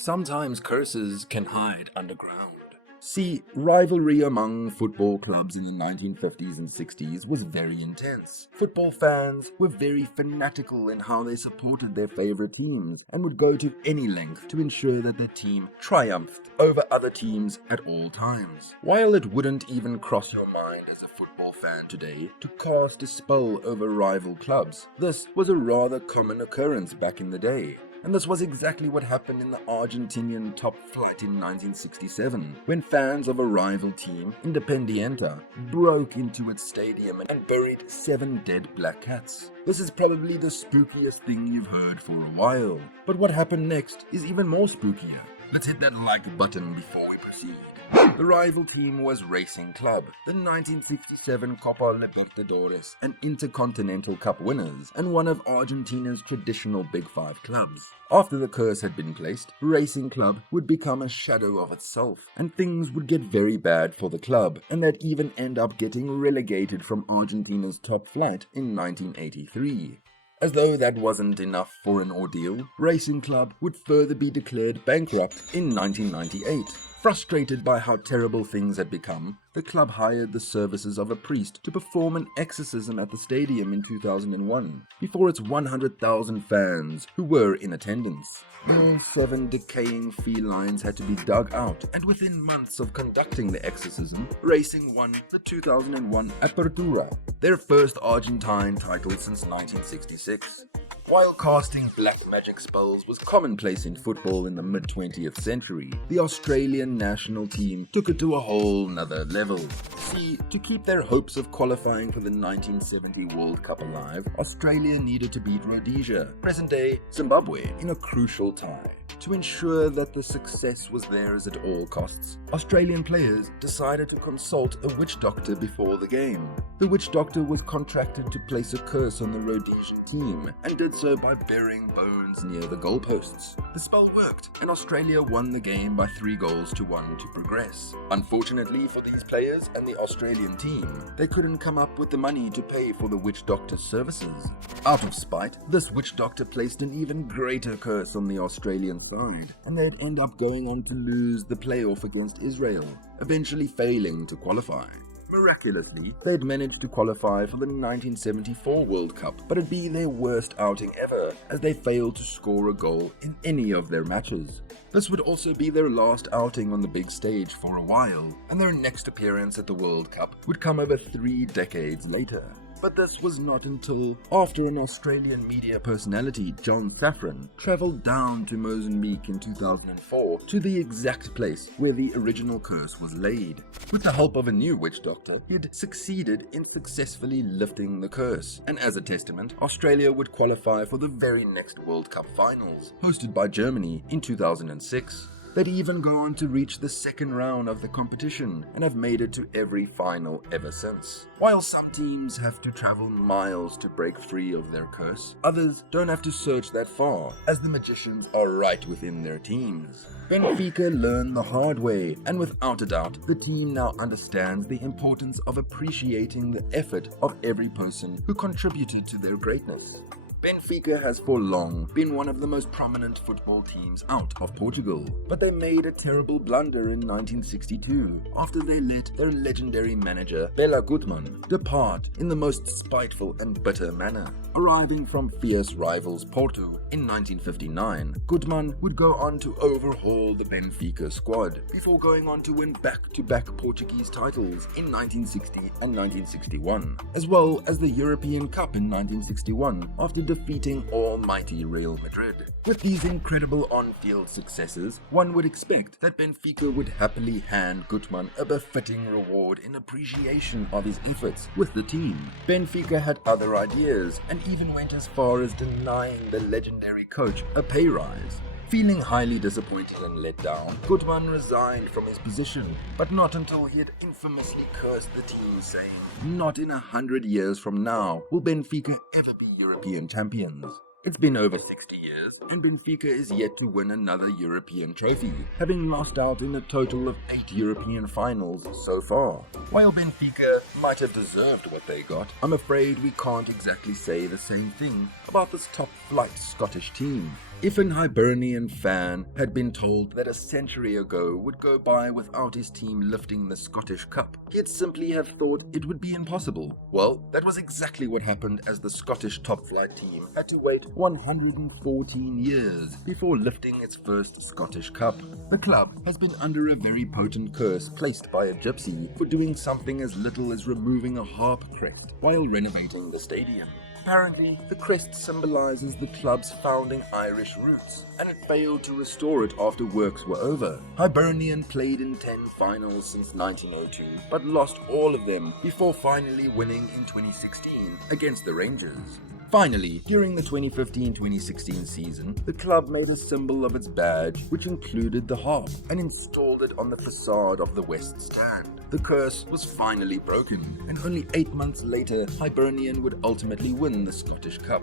Sometimes curses can hide underground. See, rivalry among football clubs in the 1950s and 60s was very intense. Football fans were very fanatical in how they supported their favorite teams and would go to any length to ensure that their team triumphed over other teams at all times. While it wouldn't even cross your mind as a football fan today to cast a spell over rival clubs, this was a rather common occurrence back in the day. And this was exactly what happened in the Argentinian top flight in 1967, when fans of a rival team, Independiente, broke into its stadium and buried 7 dead black cats. This is probably the spookiest thing you've heard for a while. But what happened next is even more spookier. Let's hit that like button before we proceed. The rival team was Racing Club, the 1967 Copa Libertadores and Intercontinental Cup winners, and one of Argentina's traditional Big Five clubs. After the curse had been placed, Racing Club would become a shadow of itself, and things would get very bad for the club, and they'd even end up getting relegated from Argentina's top flight in 1983. As though that wasn't enough for an ordeal, Racing Club would further be declared bankrupt in 1998. Frustrated by how terrible things had become, the club hired the services of a priest to perform an exorcism at the stadium in 2001, before its 100,000 fans who were in attendance. All 7 decaying felines had to be dug out, and within months of conducting the exorcism, Racing won the 2001 Apertura, their first Argentine title since 1966. While casting black magic spells was commonplace in football in the mid-20th century, the Australian national team took it to a whole nother level. See, to keep their hopes of qualifying for the 1970 World Cup alive, Australia needed to beat Rhodesia, present-day Zimbabwe, in a crucial tie. To ensure that the success was theirs at all costs, Australian players decided to consult a witch doctor before the game. The witch doctor was contracted to place a curse on the Rhodesian team, and did so by burying bones near the goalposts. The spell worked, and Australia won the game by 3-1 to progress. Unfortunately for these players and the Australian team, they couldn't come up with the money to pay for the witch doctor's services. Out of spite, this witch doctor placed an even greater curse on the Australian side, and they'd end up going on to lose the playoff against Israel, eventually failing to qualify. Miraculously, they'd managed to qualify for the 1974 World Cup, but it'd be their worst outing ever, as they failed to score a goal in any of their matches. This would also be their last outing on the big stage for a while, and their next appearance at the World Cup would come over 3 decades later. But this was not until after an Australian media personality, John Safran, travelled down to Mozambique in 2004 to the exact place where the original curse was laid. With the help of a new witch doctor, he'd succeeded in successfully lifting the curse, and as a testament, Australia would qualify for the very next World Cup finals, hosted by Germany in 2006. They'd even go on to reach the second round of the competition and have made it to every final ever since. While some teams have to travel miles to break free of their curse, others don't have to search that far, as the magicians are right within their teams. Benfica learned the hard way, and without a doubt, the team now understands the importance of appreciating the effort of every person who contributed to their greatness. Benfica has for long been one of the most prominent football teams out of Portugal, but they made a terrible blunder in 1962 after they let their legendary manager Bela Gutmann depart in the most spiteful and bitter manner. Arriving from fierce rivals Porto in 1959, Gutmann would go on to overhaul the Benfica squad before going on to win back-to-back Portuguese titles in 1960 and 1961, as well as the European Cup in 1961 after defeating almighty Real Madrid. With these incredible on-field successes, one would expect that Benfica would happily hand Gutmann a befitting reward in appreciation of his efforts with the team. Benfica had other ideas, and even went as far as denying the legendary coach a pay rise. Feeling highly disappointed and let down, Gutmann resigned from his position, but not until he had infamously cursed the team, saying, "Not in 100 years from now will Benfica ever be European champions." It's been over 60 years, and Benfica is yet to win another European trophy, having lost out in a total of 8 European finals so far. While Benfica might have deserved what they got, I'm afraid we can't exactly say the same thing about this top-flight Scottish team. If an Hibernian fan had been told that a century ago would go by without his team lifting the Scottish Cup, he'd simply have thought it would be impossible. Well, that was exactly what happened, as the Scottish top-flight team had to wait 114 years before lifting its first Scottish Cup. The club has been under a very potent curse placed by a gypsy for doing something as little as removing a harp crest while renovating the stadium. Apparently, the crest symbolizes the club's founding Irish roots, and it failed to restore it after works were over. Hibernian played in 10 finals since 1902, but lost all of them before finally winning in 2016 against the Rangers. Finally, during the 2015-2016 season, the club made a symbol of its badge, which included the harp, and installed it on the facade of the West Stand. The curse was finally broken, and only 8 months later, Hibernian would ultimately win the Scottish Cup.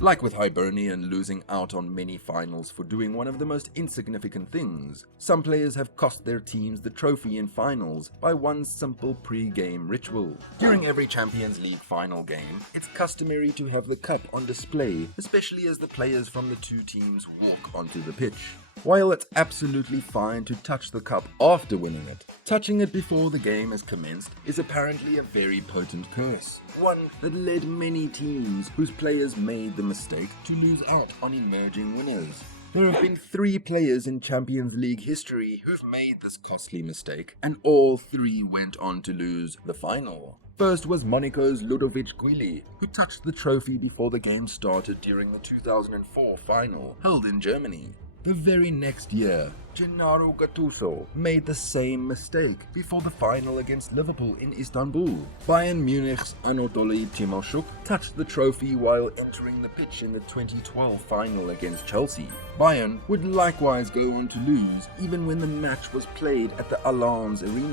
Like with Hibernian losing out on many finals for doing one of the most insignificant things, some players have cost their teams the trophy in finals by one simple pre-game ritual. During every Champions League final game, it's customary to have the cup on display, especially as the players from the two teams walk onto the pitch. While it's absolutely fine to touch the cup after winning it, touching it before the game has commenced is apparently a very potent curse, one that led many teams whose players made the mistake to lose out on emerging winners. There have been 3 players in Champions League history who've made this costly mistake, and all 3 went on to lose the final. First was Monaco's Ludovic Guili, who touched the trophy before the game started during the 2004 final, held in Germany. The very next year, Gennaro Gattuso made the same mistake before the final against Liverpool in Istanbul. Bayern Munich's Anatoly Timoshuk touched the trophy while entering the pitch in the 2012 final against Chelsea. Bayern would likewise go on to lose even when the match was played at the Allianz Arena.